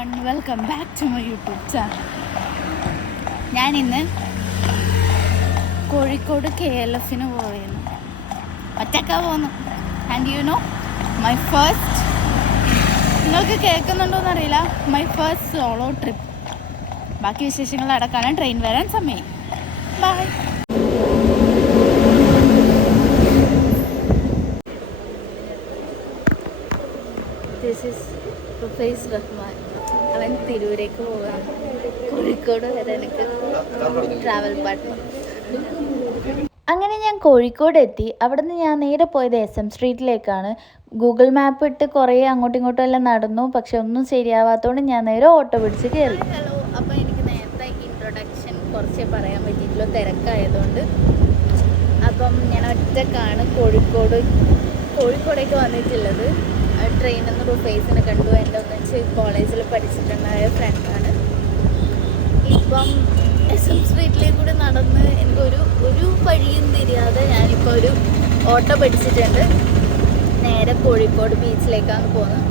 everyone, welcome back to my YouTube channel. ഞാൻ ഇന്ന് കോഴിക്കോട് KLFന് പോയിരുന്നു. ഒറ്റയ്ക്കാ പോകുന്നു. And you know my first, നിങ്ങൾക്ക് കേൾക്കുന്നുണ്ടോയെന്ന് അറിയില്ല, മൈ ഫസ്റ്റ് സോളോ ട്രിപ്പ്. ബാക്കി വിശേഷങ്ങൾ അടക്കാനും ട്രെയിൻ വരാൻ സമയം. Bye. This is Rufais Rahman. അവൻ തിരൂരേക്ക് പോകാം. കോഴിക്കോട് വരെ എനിക്ക് ട്രാവൽ പാർട്ട്ണർ. അങ്ങനെ ഞാൻ കോഴിക്കോട് എത്തി. അവിടെ നിന്ന് ഞാൻ നേരെ പോയത് SM സ്ട്രീറ്റിലേക്കാണ്. ഗൂഗിൾ മാപ്പ് ഇട്ട് കുറേ അങ്ങോട്ടും ഇങ്ങോട്ടും എല്ലാം നടന്നു, പക്ഷെ ഒന്നും ശരിയാവാത്തതുകൊണ്ട് ഞാൻ നേരെ ഓട്ടോ പിടിച്ച് കയറി. ഹലോ, അപ്പോൾ എനിക്ക് നേരത്തെ ഇൻട്രൊഡക്ഷൻ കുറച്ചേ പറയാൻ പറ്റിയിട്ടുള്ളൂ, തിരക്കായതുകൊണ്ട്. അപ്പം ഞാൻ ഒറ്റക്കാണ് കോഴിക്കോടേക്ക് വന്നിട്ടുള്ളത്. ട്രെയിനിൽ നിന്ന് റുഫൈസിനെ കണ്ടു. എൻ്റെ ഒന്നിച്ച് കോളേജിൽ പഠിച്ചിട്ടുണ്ടായ ഫ്രണ്ടാണ്. ഇപ്പം SM സ്ട്രീറ്റിലേക്ക് കൂടി നടന്ന് എനിക്കൊരു വഴിയും തിരിയാതെ ഞാനിപ്പോൾ ഒരു ഓട്ടോ പഠിച്ചിട്ടുണ്ട്. നേരെ കോഴിക്കോട് ബീച്ചിലേക്കാണ് പോകുന്നത്.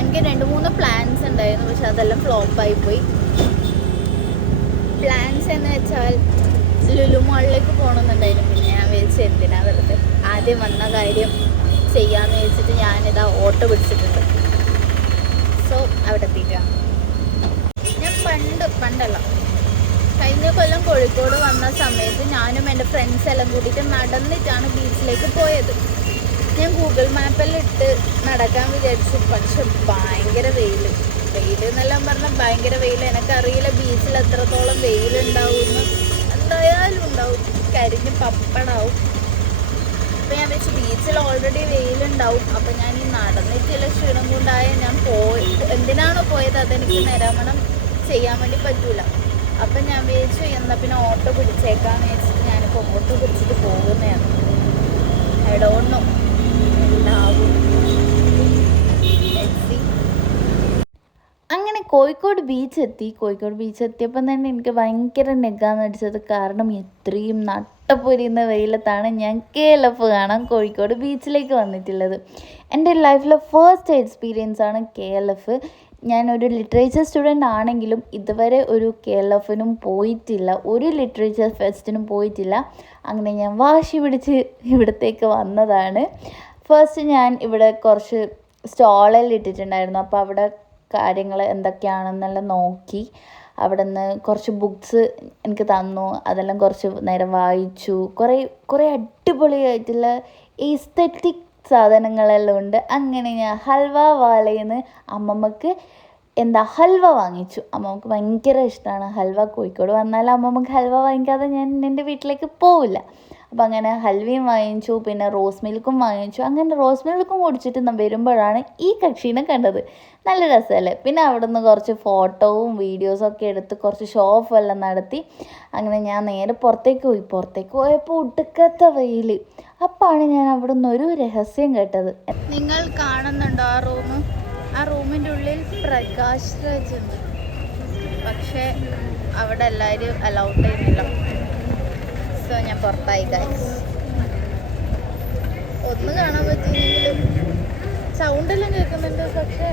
എനിക്ക് 2-3 പ്ലാൻസ് ഉണ്ടായിരുന്നു, പക്ഷെ അതെല്ലാം ഫ്ലോപ്പായിപ്പോയി. പ്ലാൻസ് എന്ന് വെച്ചാൽ ലുലു മാളിലേക്ക് പോകണമെന്നുണ്ടായിരുന്നു. പിന്നെ ഞാൻ വിചാരിച്ചു എന്തിനാ വെറുതെ ആദ്യം വന്ന കാര്യം ചെയ്യാമെന്ന് വെച്ചിട്ട് ഞാനിതാ ഓട്ടോ പിടിച്ചിട്ടുണ്ട്. സോ അവിടെ എത്തിയിട്ടാണ് ഞാൻ പണ്ടല്ല കഴിഞ്ഞ കൊല്ലം കോഴിക്കോട് വന്ന സമയത്ത് ഞാനും എൻ്റെ ഫ്രണ്ട്സ് എല്ലാം കൂടിയിട്ട് നടന്നിട്ടാണ് ബീച്ചിലേക്ക് പോയത്. ഞാൻ ഗൂഗിൾ മാപ്പെല്ലാം ഇട്ട് നടക്കാൻ വിചാരിച്ചു, പക്ഷെ ഭയങ്കര വെയിൽ എന്നെല്ലാം പറഞ്ഞാൽ ഭയങ്കര വെയിൽ. എനിക്കറിയില്ല ബീച്ചിൽ എത്രത്തോളം വെയിലുണ്ടാവുമെന്ന്. എന്തായാലും ഉണ്ടാവും, കരിഞ്ഞ് പപ്പടാവും. അപ്പോൾ ഞാൻ വെച്ച് ബീച്ചിൽ ഓൾറെഡി വെയിലുണ്ടാവും. അപ്പോൾ ഞാൻ ഈ നടന്നിട്ടുള്ള ക്ഷീണം കൊണ്ടായ ഞാൻ എന്തിനാണോ പോയത് അതെനിക്ക് നിരമണം ചെയ്യാൻ വേണ്ടി പറ്റൂല. അപ്പം ഞാൻ വിചാരിച്ചു എന്നാൽ പിന്നെ ഓട്ടോ പിടിച്ചേക്കാന്ന് വെച്ചിട്ട് ഞാനിപ്പോൾ ഓട്ടോ പിടിച്ചിട്ട് പോകുന്നതാണ്. ഐ ഡോണ്ട് നോ എന്താവും. അങ്ങനെ കോഴിക്കോട് ബീച്ച് എത്തിയപ്പം തന്നെ എനിക്ക് ഭയങ്കര നെഗാന്ന് അടിച്ചത്. കാരണം ഇത്രയും നട്ടപ്പൊരിയുന്ന വെയിലത്താണ് ഞാൻ KLF കാണാൻ കോഴിക്കോട് ബീച്ചിലേക്ക് വന്നിട്ടുള്ളത്. എൻ്റെ ലൈഫിലെ ഫസ്റ്റ് എക്സ്പീരിയൻസ് ആണ് KLF. ഞാനൊരു ലിറ്ററേച്ചർ സ്റ്റുഡൻ്റ് ആണെങ്കിലും ഇതുവരെ ഒരു KLFനും പോയിട്ടില്ല, ഒരു ലിറ്ററേച്ചർ ഫെസ്റ്റിനും പോയിട്ടില്ല. അങ്ങനെ ഞാൻ വാശി പിടിച്ച് ഇവിടത്തേക്ക് വന്നതാണ്. ഫസ്റ്റ് ഞാൻ ഇവിടെ കുറച്ച് സ്റ്റോളെല്ലാം ഇട്ടിട്ടുണ്ടായിരുന്നു. അപ്പോൾ അവിടെ കാര്യങ്ങൾ എന്തൊക്കെയാണെന്നെല്ലാം നോക്കി. അവിടെ നിന്ന് കുറച്ച് ബുക്സ് എനിക്ക് തന്നു, അതെല്ലാം കുറച്ച് നേരം വായിച്ചു. കുറേ അടിപൊളിയായിട്ടുള്ള എസ്തെറ്റിക് സാധനങ്ങളെല്ലാം ഉണ്ട്. അങ്ങനെ ഞാൻ ഹൽവ വാലയിൽ നിന്ന് അമ്മമ്മക്ക് ഹൽവ വാങ്ങിച്ചു. അമ്മമ്മക്ക് ഭയങ്കര ഇഷ്ടമാണ് ഹൽവ. കോഴിക്കോട് വന്നാൽ അമ്മമ്മക്ക് ഹൽവ വാങ്ങിക്കാതെ ഞാൻ എൻ്റെ വീട്ടിലേക്ക് പോവില്ല. അപ്പോൾ അങ്ങനെ ഹൽവയും വാങ്ങിച്ചു, പിന്നെ റോസ് മിൽക്കും വാങ്ങിച്ചു. അങ്ങനെ റോസ് മിൽക്കും കുടിച്ചിട്ട് വരുമ്പോഴാണ് ഈ കക്ഷീനെ കണ്ടത്. നല്ല രസമല്ലേ. പിന്നെ അവിടെ നിന്ന് കുറച്ച് ഫോട്ടോവും വീഡിയോസൊക്കെ എടുത്ത് കുറച്ച് ഷോ ഓഫ് എല്ലാം നടത്തി. അങ്ങനെ ഞാൻ നേരെ പുറത്തേക്ക് പോയപ്പോൾ ഒടുക്കത്തെ വെയിൽ. അപ്പോഴാണ് ഞാൻ അവിടെ നിന്ന് ഒരു രഹസ്യം കേട്ടത്. നിങ്ങൾ കാണുന്നുണ്ടോ ആ റൂമിൻ്റെ ഉള്ളിൽ പ്രകാശ് രാജ് ഉണ്ട്, പക്ഷേ അവിടെ എല്ലാവരും അലൗഡ് ചെയ്യുന്നില്ല. സോ ഞാൻ പുറത്തായി ഗൈസ്. ഒന്ന് കാണാൻ പറ്റിയില്ലെങ്കിലും സൗണ്ടെല്ലാം കേൾക്കുന്നുണ്ട്, പക്ഷേ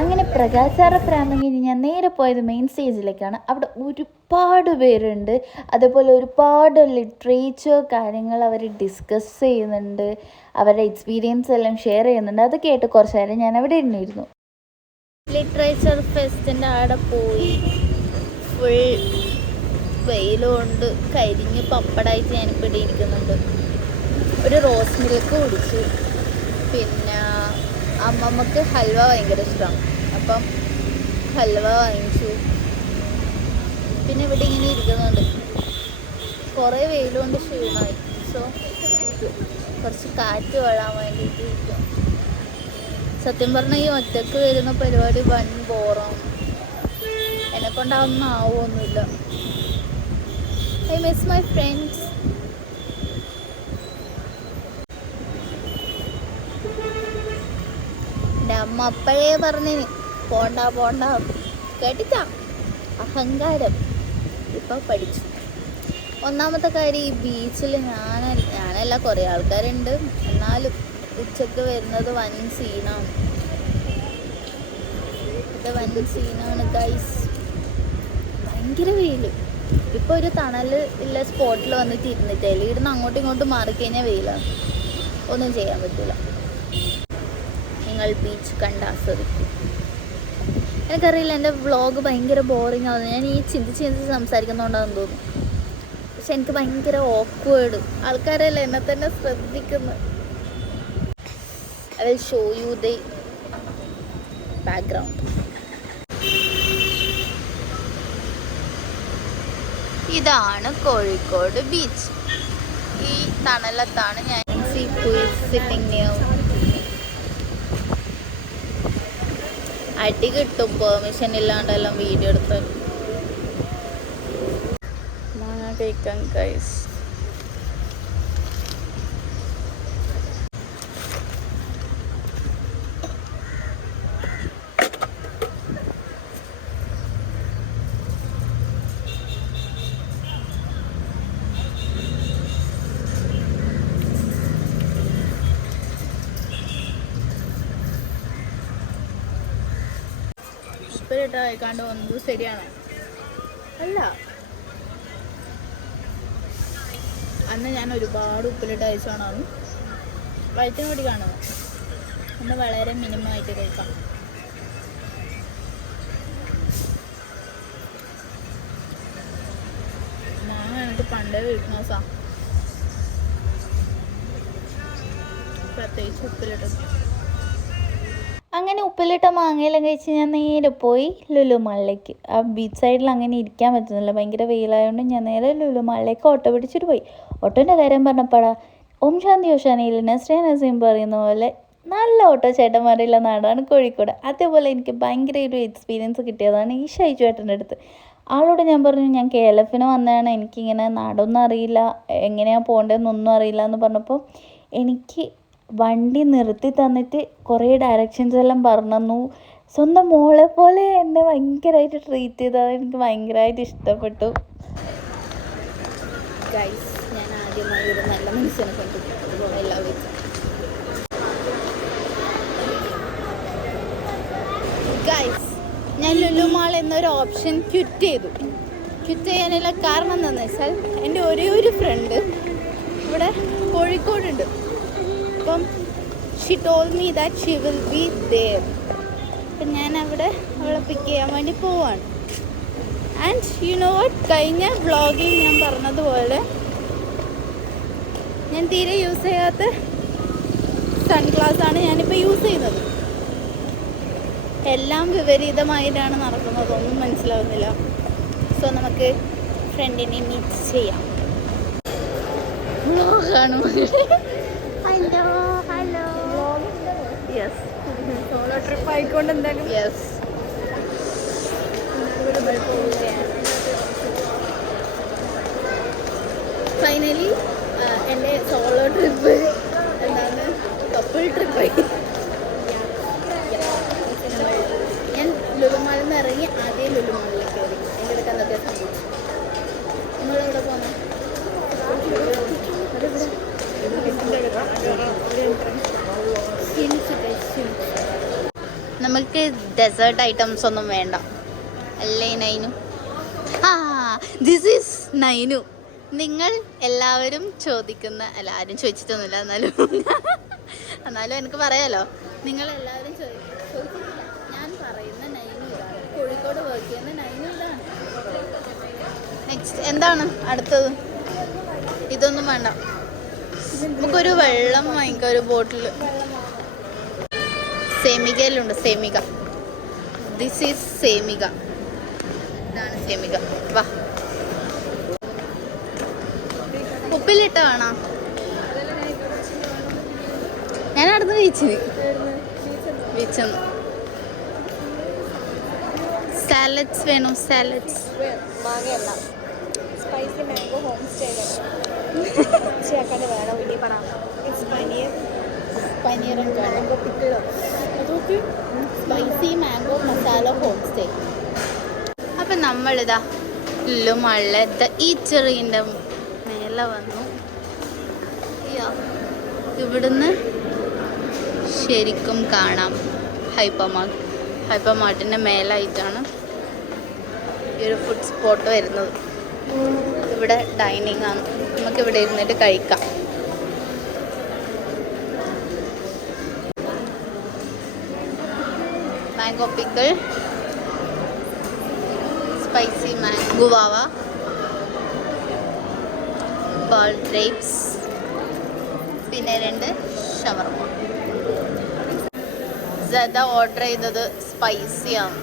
അങ്ങനെ പ്രകാശ് സാറെ പ്രാന്തം കഴിഞ്ഞ് ഞാൻ നേരെ പോയത് മെയിൻ സ്റ്റേജിലേക്കാണ്. അവിടെ ഒരുപാട് പേരുണ്ട്. അതേപോലെ ഒരുപാട് ലിറ്ററേച്ചർ കാര്യങ്ങൾ അവർ ഡിസ്കസ് ചെയ്യുന്നുണ്ട്, അവരുടെ എക്സ്പീരിയൻസ് എല്ലാം ഷെയർ ചെയ്യുന്നുണ്ട്. അത് കേട്ട് കുറച്ച് നേരം ഞാൻ അവിടെ ഇരുന്നിരുന്നു. ലിറ്ററേച്ചർ ഫെസ്റ്റിൻ്റെ അവിടെ പോയി ഫുൾ വെയിലുകൊണ്ട് കരിഞ്ഞ് പപ്പടായിട്ട് ഞാനിപ്പോൾ ഇവിടെ ഇരിക്കുന്നുണ്ട്. ഒരു റോസ് മിൽക്ക് കുടിച്ചു. പിന്നെ അമ്മമ്മക്ക് ഹൽവ ഭയങ്കര ഇഷ്ടമാണ്, അപ്പം ഹൽവ വാങ്ങിച്ചു. പിന്നെ ഇവിടെ ഇങ്ങനെ ഇരിക്കുന്നുണ്ട്. കുറേ വെയിലുകൊണ്ട് ക്ഷീണമായി. സോ കുറച്ച് കാറ്റ് കൊള്ളാൻ വേണ്ടിയിട്ട് ഇരിക്കും. സത്യം പറഞ്ഞാൽ ഈ ഒറ്റക്ക് വരുന്ന പരിപാടി വൻ ബോറാണ്. എന്നെക്കൊണ്ടൊന്നും ആവുമൊന്നുമില്ല. I miss my friends. എൻ്റെ അമ്മ അപ്പോഴേ പറഞ്ഞിന് പോണ്ട കേട്ടിട്ടാ. അഹങ്കാരം ഇപ്പം പഠിച്ചു. ഒന്നാമത്തെ കാര്യം, ഈ ബീച്ചിൽ ഞാനല്ല കുറേ ആൾക്കാരുണ്ട്, എന്നാലും ഉച്ചക്ക് വരുന്നത് വൻ സീനാണ്. വെയിലത്തെ വൻ സീനാണ് ഗൈസ്. ഭയങ്കര വെയിൽ. ഇപ്പോൾ ഒരു തണൽ ഉള്ള സ്പോട്ടിൽ വന്നിട്ട് ഇരുന്നിട്ടേ ഇവിടുന്ന് അങ്ങോട്ടും ഇങ്ങോട്ടും മാറിക്കഴിഞ്ഞാൽ വെയിലാണ്, ഒന്നും ചെയ്യാൻ പറ്റില്ല. നിങ്ങൾ ബീച്ച് കണ്ട് ആസ്വദിക്കും. എനിക്കറിയില്ല, എൻ്റെ വ്ളോഗ് ഭയങ്കര ബോറിംഗ് ആവുന്നു. ഞാൻ ഈ ചിന്തിച്ച് സംസാരിക്കുന്നതുകൊണ്ടാണെന്ന് തോന്നുന്നു. പക്ഷെ എനിക്ക് ഭയങ്കര ഓക്വേർഡ്. ആൾക്കാരല്ല എന്നെ തന്നെ ശ്രദ്ധിക്കുന്നത്. I will show you the background. ഇതാണ് കോഴിക്കോട് ബീച്ച്. ഈ തണലത്താണ് ഞാൻ സിറ്റിംഗ് നിയർ. അടി കിട്ടും പെർമിഷൻ ഇല്ലാണ്ടെല്ലാം വീഡിയോ എടുത്താൽ. മാങ്ങ കഴിക്കാൻ ഗൈസ്. ഉപ്പിലിട്ട് കഴിക്കാണ്ട് വന്നത് ശരിയാണ് അല്ല. അന്ന് ഞാൻ ഒരുപാട് ഉപ്പിലിട്ട് കഴിച്ചോണാണ് വയറ്റിന് വേണ്ടി കാണുന്നത്. അന്ന് വളരെ മിനിമമായിട്ട് കഴിക്കാം. മാങ്ങ എനിക്ക് പണ്ടേ വീക്ക്നെസ്സാ, പ്രത്യേകിച്ച് ഉപ്പിലിട്ടത്. അങ്ങനെ ഉപ്പിലിട്ട മാങ്ങയെല്ലാം കഴിച്ച് ഞാൻ നേരെ പോയി ലുലു മാളിലേക്ക്. ആ ബീച്ച് സൈഡിൽ അങ്ങനെ ഇരിക്കാൻ പറ്റുന്നില്ല, ഭയങ്കര വെയിലായതുകൊണ്ട് ഞാൻ നേരെ ലുലു മാളിലേക്ക് ഓട്ടോ പിടിച്ചിട്ട് പോയി. ഓട്ടോൻ്റെ കാര്യം പറഞ്ഞപ്പോഴാ ഓം ശാന്തി ഓശാനയിൽ നസ്രിയ നസീം പറയുന്ന പോലെ നല്ല ഓട്ടോ ചേട്ടന്മാരുള്ള നാടാണ് കോഴിക്കോട്. അതേപോലെ എനിക്ക് ഭയങ്കര ഒരു എക്സ്പീരിയൻസ് കിട്ടിയതാണ് ഈ ഷൈജു ചേട്ടൻ്റെ അടുത്ത്. ആളോട് ഞാൻ പറഞ്ഞു ഞാൻ KLF വന്നതാണ്, എനിക്കിങ്ങനെ നാടൊന്നും അറിയില്ല, എങ്ങനെയാണ് പോകേണ്ടതെന്നൊന്നും അറിയില്ല എന്ന് പറഞ്ഞപ്പോൾ എനിക്ക് വണ്ടി നിർത്തി തന്നിട്ട് കുറേ ഡയറക്ഷൻസ് എല്ലാം പറഞ്ഞു തന്നു. സ്വന്തം മോളെ പോലെ എന്നെ ഭയങ്കരമായിട്ട് ട്രീറ്റ് ചെയ്തത് എനിക്ക് ഭയങ്കരമായിട്ട് ഇഷ്ടപ്പെട്ടു. ഗൈസ്, ഞാൻ ആദ്യമായി ഒരു നല്ല മനുഷ്യനെ കണ്ടു. ഗൈസ്, ഞാൻ ലുലു മാൾ എന്നൊരു ഓപ്ഷൻ ക്വിറ്റ് ചെയ്തു. ക്വിറ്റ് ചെയ്യാനുള്ള കാരണം എന്താണെന്ന് വെച്ചാൽ എൻ്റെ ഒരേ ഒരു ഫ്രണ്ട് ഇവിടെ കോഴിക്കോടുണ്ട്. അപ്പം she told me that she will be there. അപ്പം ഞാൻ അവിടെ അവളെ പിക്ക് ചെയ്യാൻ വേണ്ടി പോവാണ്. ആൻഡ് യു നോ വാട്ട്, കഴിഞ്ഞ വ്ളോഗിൽ ഞാൻ പറഞ്ഞതുപോലെ ഞാൻ തീരെ യൂസ് ചെയ്യാത്ത സൺഗ്ലാസ്സാണ് ഞാനിപ്പോൾ യൂസ് ചെയ്യുന്നത്. എല്ലാം വിപരീതമായിട്ടാണ് നടക്കുന്നത്, ഒന്നും മനസ്സിലാവുന്നില്ല. സോ നമുക്ക് ഫ്രണ്ടിനെ മീറ്റ് ചെയ്യാം. വ്ളോഗാണ്. Hello hello. Yes, solo trip ആയിക്കൊണ്ട് എന്തായാലും. യെസ്, ഫൈനലി എൻ്റെ സോളോ ട്രിപ്പ് എന്താണ് കപ്പിൾ ട്രിപ്പായി. ഞാൻ ലുലുമാളിൽ നിന്ന് ഇറങ്ങി ആദ്യം ലുലുമാളിലേക്ക് കയറി. എൻ്റെ അടുത്ത് എന്തൊക്കെ സംഭവിച്ചു. നിങ്ങളെവിടെ പോകുന്നു? നമുക്ക് ഡെസേർട്ട് ഐറ്റംസ് ഒന്നും വേണ്ട അല്ലേ നൈനു? This is Nainu. നിങ്ങൾ എല്ലാവരും ചോദിക്കുന്ന, അല്ല ആരും ചോദിച്ചിട്ടൊന്നുമില്ല, എന്നാലും എനിക്ക് പറയാലോ. നിങ്ങളെല്ലാവരും ചോദിക്കുന്നില്ല, ഞാൻ പറയുന്ന നൈനു ഇതാണ്. കോഴിക്കോട് വർക്ക് ചെയ്യുന്ന നൈനു ഇതാണ്. നെക്സ്റ്റ് എന്താണ് അടുത്തത്? ഇതൊന്നും വേണ്ട, നമുക്കൊരു വെള്ളം വാങ്ങിക്കാം, ഒരു ബോട്ടിൽ. സേമികയിലുണ്ട്, സേമിക. This is സേമിക. ഇതാണ് സേമിക. വാ, ഉപ്പിലിട്ട വേണോ? ഞാൻ അടുത്ത് വീച്ചെന്ന്. സാലഡ്സ് വേണോ? Salads spicy mango home stay വേണം. ഇനി പറയാം പനീറും മാംഗോ പിക്കിളോ, അതൊക്കെ spicy mango masala home stay. അപ്പം നമ്മളിതാ ലുലുമാളിലെ ദ ഈറ്ററീൻ്റെ മേലെ വന്നു. ഇവിടുന്ന് ശരിക്കും കാണാം ഹൈപ്പർ ഹൈപ്പർ മാർട്ടിൻ്റെ മേലായിട്ടാണ് ഈ ഒരു ഫുഡ് സ്പോട്ട് വരുന്നത്. ഇവിടെ ഡൈനിങ് ആണ്, നമുക്ക് ഇവിടെ ഇരുന്നിട്ട് കഴിക്കാം. Mango pickle, spicy mango guava, bold grapes, പിന്നെ 2 ഷവർമ. സദ ഓർഡർ ചെയ്തത് സ്പൈസിയാണ്.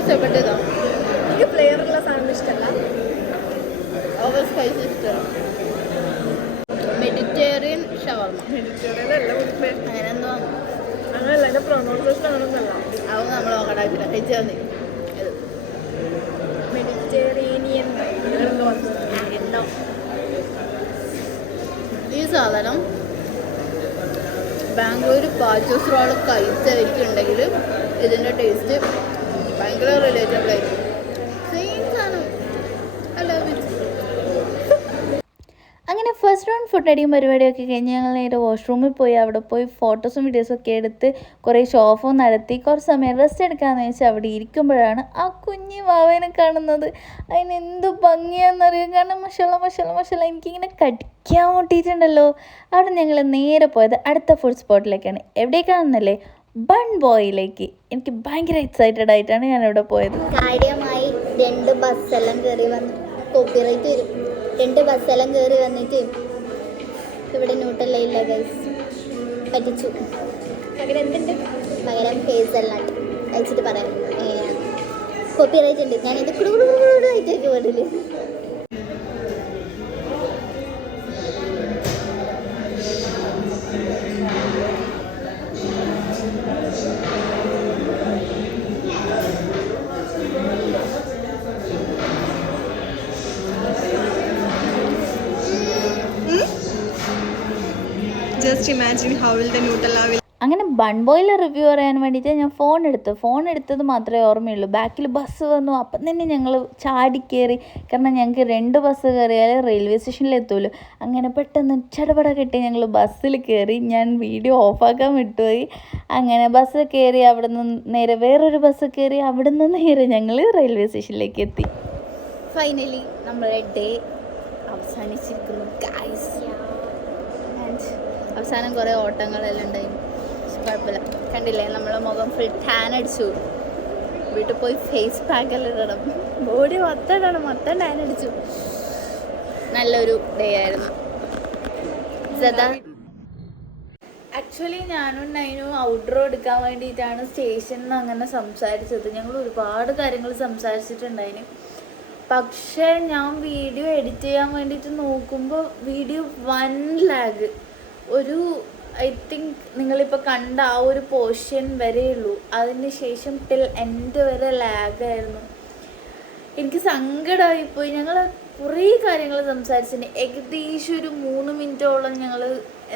ഇഷ്ടപ്പെട്ടതോ? എനിക്ക് ഫ്ലേവറുള്ള സാധനം ഇഷ്ടമല്ല. ഓവർ സ്പൈസി ഇഷ്ടമാണ്. മെഡിറ്റേറിയൻ ഷവർമ. മെഡിറ്ററേനിയൻ അല്ല കുടിപ്പേ. അങ്ങനെ എന്തോ അങ്ങനെയല്ല, അതിൻ്റെ പ്രൊണൗൺസേഷൻ ആണെന്നല്ല. അത് നമ്മൾ നോക്കടാക്കില്ല, കഴിച്ചാൽ മതി. മെഡിറ്ററേനിയൻ എന്തോ ഈ സാധനം ബാംഗ്ലൂർ പാച്ചോസ് റോൾ കഴിച്ചവർക്കുണ്ടെങ്കിൽ ഇതിൻ്റെ ടേസ്റ്റ് ഭയങ്കര റിലേറ്റബിൾ ആയിരിക്കും. സെയിം സാധനം. അങ്ങനെ ഫസ്റ്റ് റൗണ്ട് ഫുഡ് അടിയും പരിപാടിയൊക്കെ കഴിഞ്ഞ് ഞങ്ങൾ നേരെ വാഷ്റൂമിൽ പോയി. അവിടെ പോയി ഫോട്ടോസും വീഡിയോസും ഒക്കെ എടുത്ത് കുറേ ഷോഫും നടത്തി കുറച്ച് സമയം റെസ്റ്റ് എടുക്കാമെന്ന് വെച്ചാൽ അവിടെ ഇരിക്കുമ്പോഴാണ് ആ കുഞ്ഞി വാവേനെ കാണുന്നത്. അതിന് എന്ത് ഭംഗിയാണെന്നറിയാം. കാരണം മഷാല എനിക്കിങ്ങനെ കടിക്കാൻ മുട്ടിയിട്ടുണ്ടല്ലോ. അവിടെ ഞങ്ങൾ നേരെ പോയത് അടുത്ത ഫുഡ് സ്പോട്ടിലേക്കാണ്. എവിടേക്കാണെന്നല്ലേ? ബൺ ബോയിലേക്ക്. എനിക്ക് ഭയങ്കര എക്സൈറ്റഡ് ആയിട്ടാണ് ഞാനിവിടെ പോയത്. കാര്യമായി 2 ബസ്സെല്ലാം കയറി വന്ന് കോപ്പിറൈറ്റ് വരും. 2 ബസ്സെല്ലാം കയറി വന്നിട്ട് ഇവിടെ ന്യൂട്ടല്ല ഗൈസ് പറ്റിച്ചു. പകരം എന്തുണ്ട്? പകരം ഫേസെല്ലാം അയച്ചിട്ട് പറയാം കോപ്പിറൈറ്റ് ഉണ്ട്. ഞാനിത് കുടുകുടുകുടുകുടുമായിട്ടൊക്കെ വീട്ടിൽ Just imagine how will the Nutella will. അങ്ങനെ ബൺ ബോയിലെ റിവ്യൂ പറയാൻ വേണ്ടിയിട്ട് ഞാൻ ഫോൺ എടുത്തത് മാത്രമേ ഓർമ്മയുള്ളൂ. ബാക്കിൽ ബസ് വന്നു. അപ്പം തന്നെ ഞങ്ങൾ ചാടിക്കയറി. കാരണം ഞങ്ങൾക്ക് 2 ബസ് കയറിയാൽ റെയിൽവേ സ്റ്റേഷനിൽ എത്തുമല്ലോ. അങ്ങനെ പെട്ടെന്ന് ചടപട കെട്ടി ഞങ്ങൾ ബസ്സിൽ കയറി. ഞാൻ വീഡിയോ ഓഫാക്കാൻ വിട്ടുപോയി. അങ്ങനെ ബസ് കയറി. അവിടെ നിന്ന് നേരെ വേറൊരു ബസ് കയറി. അവിടെ നിന്ന് നേരെ ഞങ്ങൾ റെയിൽവേ സ്റ്റേഷനിലേക്ക് എത്തി. ഫൈനലി നമ്മുടെ ഡേ അവസാനിച്ചിരിക്കുന്നു ഗൈസ്. അവസാനം കുറേ ഓട്ടങ്ങളെല്ലാം ഉണ്ടായി. കുഴപ്പമില്ല, കണ്ടില്ലേ നമ്മളെ മുഖം ഫുൾ ടാൻ അടിച്ചു. വീട്ടിൽ പോയി ഫേസ് പാക്കെല്ലാം ഇടണം. ബോഡി മൊത്തം ഇടണം. മൊത്തം ടാൻ അടിച്ചു. നല്ലൊരു ഡേ ആയിരുന്നു. ആക്ച്വലി ഞാനും നൈനും ഔട്ട്ഡോർ എടുക്കാൻ വേണ്ടിയിട്ടാണ് സ്റ്റേഷനിൽ നിന്ന് അങ്ങനെ സംസാരിച്ചത്. ഞങ്ങൾ ഒരുപാട് കാര്യങ്ങൾ സംസാരിച്ചിട്ടുണ്ടായിന്. പക്ഷേ ഞാൻ വീഡിയോ എഡിറ്റ് ചെയ്യാൻ വേണ്ടിയിട്ട് നോക്കുമ്പോൾ വീഡിയോ 1 ലാഗ്. ഒരു ഐ തിങ്ക് നിങ്ങളിപ്പോൾ കണ്ട ആ ഒരു പോർഷൻ വരെയുള്ളൂ. അതിന് ശേഷം ടിൽ എൻഡ് വരെ ലാഗായിരുന്നു. എനിക്ക് സങ്കടമായിപ്പോയി. ഞങ്ങൾ കുറേ കാര്യങ്ങൾ സംസാരിച്ചിട്ടുണ്ട്. ഏകദേശം ഒരു 3 മിനിറ്റോളം ഞങ്ങൾ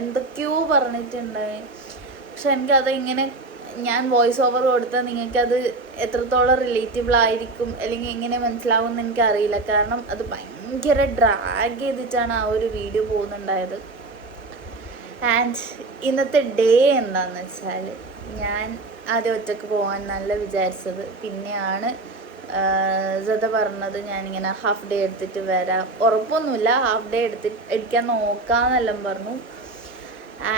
എന്തൊക്കെയോ പറഞ്ഞിട്ടുണ്ടായി. പക്ഷെ എനിക്കത് ഇങ്ങനെ ഞാൻ വോയിസ് ഓവർ കൊടുത്താൽ നിങ്ങൾക്കത് എത്രത്തോളം റിലേറ്റബിൾ ആയിരിക്കും അല്ലെങ്കിൽ എങ്ങനെ മനസ്സിലാവും എന്ന് എനിക്കറിയില്ല. കാരണം അത് ഭയങ്കര ഡ്രാഗ് ചെയ്തിട്ടാണ് ആ ഒരു വീഡിയോ പോകുന്നുണ്ടായത്. ആൻഡ് ഇന്നത്തെ ഡേ എന്താണെന്ന് വെച്ചാൽ ഞാൻ ആദ്യം ഒറ്റയ്ക്ക് പോകാൻ നല്ല വിചാരിച്ചത്. പിന്നെയാണ് സദ പറഞ്ഞത് ഞാനിങ്ങനെ ഹാഫ് ഡേ എടുത്തിട്ട് വരാം. ഉറപ്പൊന്നുമില്ല, ഹാഫ് ഡേ എടുക്കാൻ നോക്കാമെന്നെല്ലാം പറഞ്ഞു.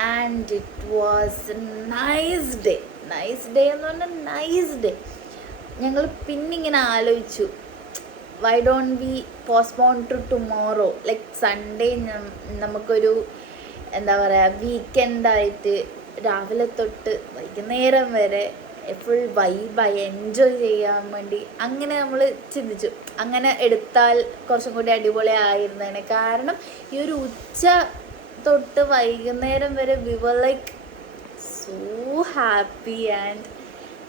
And it was nice day. Nice day എന്ന് പറഞ്ഞാൽ നൈസ് ഡേ. ഞങ്ങൾ പിന്നിങ്ങനെ ആലോചിച്ചു, why don't we postpone to tomorrow. Like Sunday നമുക്കൊരു എന്താ പറയുക വീക്കെൻഡായിട്ട് രാവിലെ തൊട്ട് വൈകുന്നേരം വരെ ഫുൾ വൈബായി എൻജോയ് ചെയ്യാൻ വേണ്ടി അങ്ങനെ നമ്മൾ ചിന്തിച്ചു. അങ്ങനെ എടുത്താൽ കുറച്ചും കൂടി അടിപൊളിയായിരുന്നേനെ. കാരണം ഈ ഒരു ഉച്ച തൊട്ട് വൈകുന്നേരം വരെ we were like so happy. And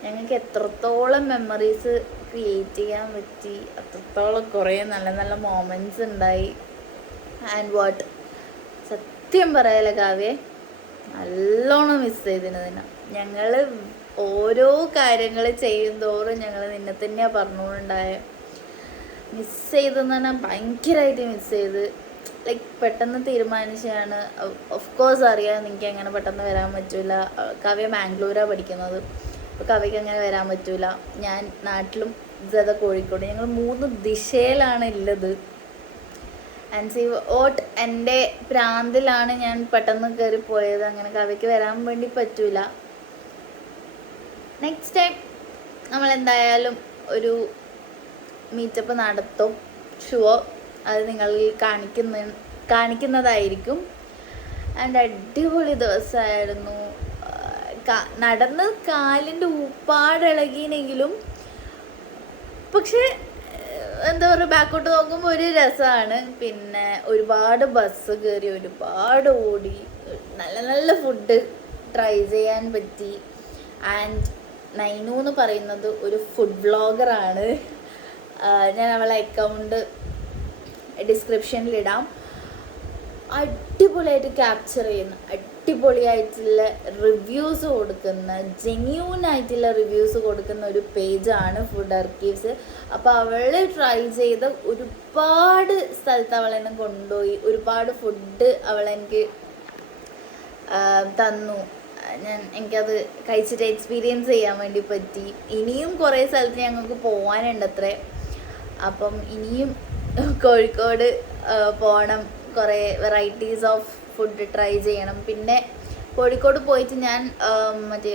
ഞങ്ങൾക്ക് എത്രത്തോളം മെമ്മറീസ് ക്രിയേറ്റ് ചെയ്യാൻ പറ്റി, അത്രത്തോളം കുറേ നല്ല നല്ല മൊമെൻറ്റ്സ് ഉണ്ടായി. ആൻഡ് വാട്ട് സത്യം പറയാല കാവ്യെ, നല്ലോണം മിസ് ചെയ്തിന് തന്നെ. ഞങ്ങൾ ഓരോ കാര്യങ്ങൾ ചെയ്യും തോറും ഞങ്ങൾ നിന്നെ തന്നെയാണ് പറഞ്ഞുകൊണ്ടുണ്ടായ. മിസ് ചെയ്തെന്ന് പറഞ്ഞാൽ ഭയങ്കരമായിട്ട് മിസ് ചെയ്ത്. ലൈക്ക് പെട്ടെന്ന് തീരുമാനിച്ചാണ്. ഓഫ് കോഴ്സ് അറിയാം എനിക്ക് അങ്ങനെ പെട്ടെന്ന് വരാൻ പറ്റില്ല. കാവ്യ ബാംഗ്ലൂരാണ് പഠിക്കുന്നത്, അപ്പോൾ കവിക്ക് അങ്ങനെ വരാൻ പറ്റൂല. ഞാൻ നാട്ടിലും ജത കോഴിക്കോട്, ഞങ്ങൾ 3 ദിശയിലാണ് ഉള്ളത്. ആൻഡ് സി വോട്ട്, എൻ്റെ പ്രാന്തിലാണ് ഞാൻ പെട്ടെന്ന് കയറി പോയത്. അങ്ങനെ കവിക്ക് വരാൻ വേണ്ടി പറ്റൂല. നെക്സ്റ്റ് ടൈം നമ്മൾ എന്തായാലും ഒരു മീറ്റപ്പ് നടത്തും, ഷുവർ. അത് നിങ്ങളിൽ കാണിക്കുന്നതായിരിക്കും. ആൻഡ് അടിപൊളി ദിവസമായിരുന്നു. നടന്ന് കാലിൻ്റെ ഉപ്പാടിളകിയെങ്കിലും പക്ഷെ എന്താ പറയുക, ബാക്കോട്ട് നോക്കുമ്പോൾ ഒരു രസമാണ്. പിന്നെ ഒരുപാട് ബസ് കയറി, ഒരുപാട് ഓടി, നല്ല നല്ല ഫുഡ് ട്രൈ ചെയ്യാൻ പറ്റി. ആൻഡ് നൈനു എന്ന് പറയുന്നത് ഒരു ഫുഡ് വ്ളോഗറാണ്. ഞാൻ അവളെ അക്കൗണ്ട് ഡിസ്ക്രിപ്ഷനിലിടാം. അടിപൊളിയായിട്ട് ക്യാപ്ചർ ചെയ്യുന്ന, അടിപൊളിയായിട്ടുള്ള റിവ്യൂസ് കൊടുക്കുന്ന, ജെന്യൂൻ ആയിട്ടുള്ള റിവ്യൂസ് കൊടുക്കുന്ന ഒരു പേജാണ് ഫുഡ് ആർക്കീവ്സ്. അപ്പോൾ അവൾ ട്രൈ ചെയ്ത ഒരുപാട് സ്ഥലത്ത് അവളെന്നെ കൊണ്ടുപോയി, ഒരുപാട് ഫുഡ് അവളെനിക്ക് തന്നു. എനിക്കത് കഴിച്ചിട്ട് എക്സ്പീരിയൻസ് ചെയ്യാൻ വേണ്ടി പറ്റി. ഇനിയും കുറേ സ്ഥലത്ത് ഞങ്ങൾക്ക് പോകാനുണ്ടത്രേ. അപ്പം ഇനിയും കോഴിക്കോട് പോകണം, കുറേ വെറൈറ്റീസ് ഓഫ് ഫുഡ് ട്രൈ ചെയ്യണം. പിന്നെ കോഴിക്കോട് പോയിട്ട് ഞാൻ മറ്റേ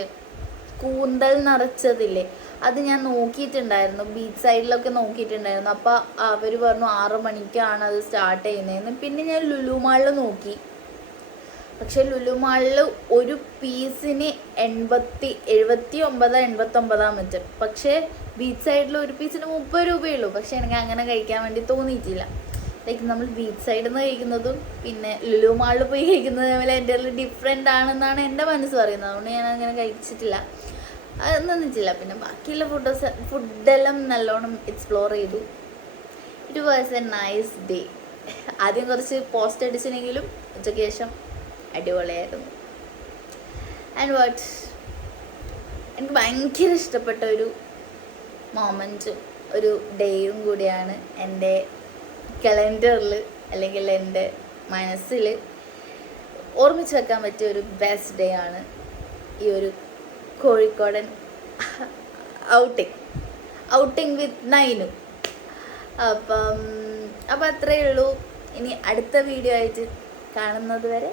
കൂന്തൽ നിറച്ചതില്ലേ, അത് ഞാൻ നോക്കിയിട്ടുണ്ടായിരുന്നു, ബീച്ച് സൈഡിലൊക്കെ നോക്കിയിട്ടുണ്ടായിരുന്നു. അപ്പോൾ അവർ പറഞ്ഞു 6 മണിക്കാണ് അത് സ്റ്റാർട്ട് ചെയ്യുന്നതെന്ന്. പിന്നെ ഞാൻ ലുലു മാളിൽ നോക്കി, പക്ഷെ ലുലു മാളിൽ ഒരു പീസിന് 89 മറ്റേ. പക്ഷേ ബീച്ച് സൈഡിൽ ഒരു പീസിന് 30 രൂപയുള്ളൂ. പക്ഷെ എനിക്ക് അങ്ങനെ കഴിക്കാൻ വേണ്ടി തോന്നിയിട്ടില്ല. ലൈക്ക് നമ്മൾ ബീച്ച് സൈഡിൽ നിന്ന് കഴിക്കുന്നതും പിന്നെ ലുലു മാളിൽ പോയി കഴിക്കുന്നതും തമ്മിൽ എൻ്റെ ഡിഫറെൻ്റ് ആണെന്നാണ് എൻ്റെ മനസ്സ് പറയുന്നത്. അതുകൊണ്ട് ഞാൻ അങ്ങനെ കഴിച്ചിട്ടില്ല, അതൊന്നും വെച്ചില്ല. പിന്നെ ബാക്കിയുള്ള ഫുഡെല്ലാം നല്ലോണം എക്സ്പ്ലോർ ചെയ്തു. It was A nice day. ആദ്യം കുറച്ച് പോസ്റ്റ് അടിച്ചിനെങ്കിലും ഉച്ചയ്ക്ക് ശേഷം അടിപൊളിയായിരുന്നു. ആൻഡ് വാട്ട്, എനിക്ക് ഭയങ്കര ഇഷ്ടപ്പെട്ട ഒരു മൊമെൻറ്റും ഒരു ഡേയും കൂടിയാണ്. എൻ്റെ കലണ്ടറിൽ അല്ലെങ്കിൽ എൻ്റെ മനസ്സിൽ ഓർമ്മിച്ച് വെക്കാൻ പറ്റിയ ഒരു ബെസ്റ്റ് ഡേ ആണ് ഈ ഒരു കോഴിക്കോടൻ ഔട്ടിങ് വിത്ത് നൈനു. അപ്പം അത്രയേ ഉള്ളൂ. ഇനി അടുത്ത വീഡിയോ ആയിട്ട് കാണുന്നത് വരെ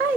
ബൈ.